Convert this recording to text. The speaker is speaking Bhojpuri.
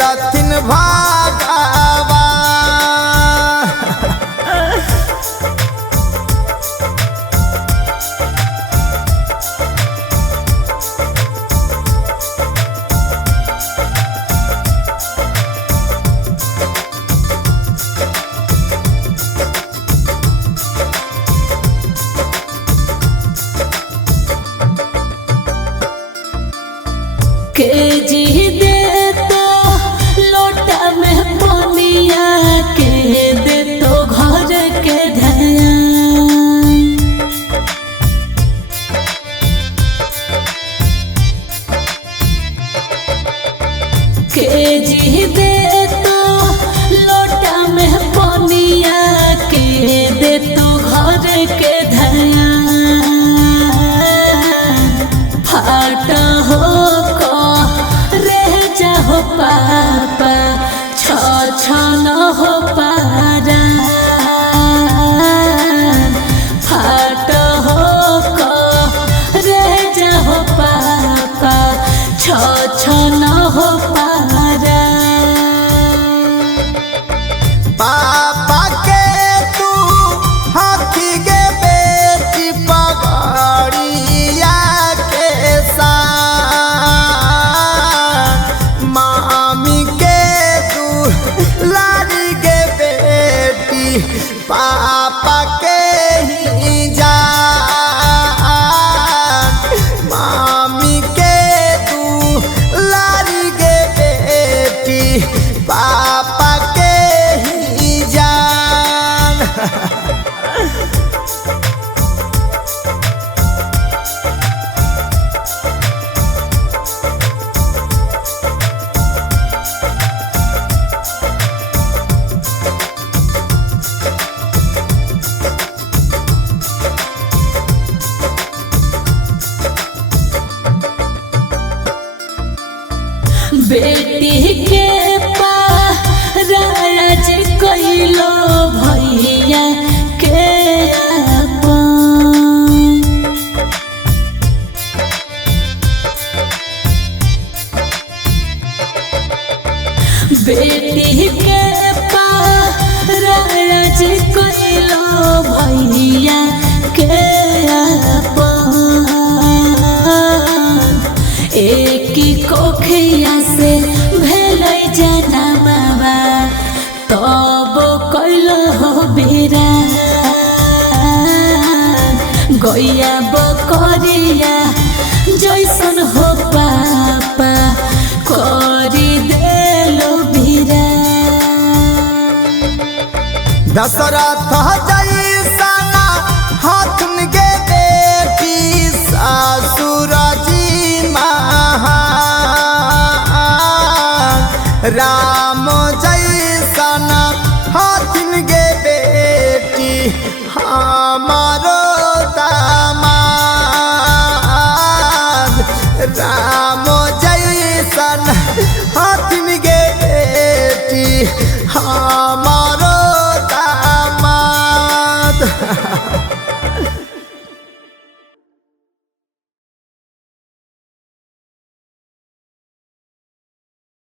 लथिन भागवा। के जी दे तो लोटा में पनिया के दे तो घर के ध्यान। के जी दे तो लोटा में पनिया के दे तो घर के ध्यान। फाट हो हो पापा छ न हो पारा। फाट हो रे जा हो पापा छ न हो पारा। पापा के तू हाथी गे बेटी पगड़िया के साथ। मामी के तू लाड़ी गे बेटी पापा के ही जान। मामी के तू लाड़ी गे बेटी पापा के ही जान। बेटी के राज कइलो भैया के अपन। बेटी के राज कइलो भैया के अपन। एक कोखिया से भेलै जनमवा तब कैलो हो बेरा। गैया बकरिया जैसन हो पापा करी देलो बीरा। दशरथ जैसन हाथन गे बेटी ससुर जी महान। राम जैसन हाथन गे बेटी हमारो दामाद। राम जैसन हाथन गे बेटी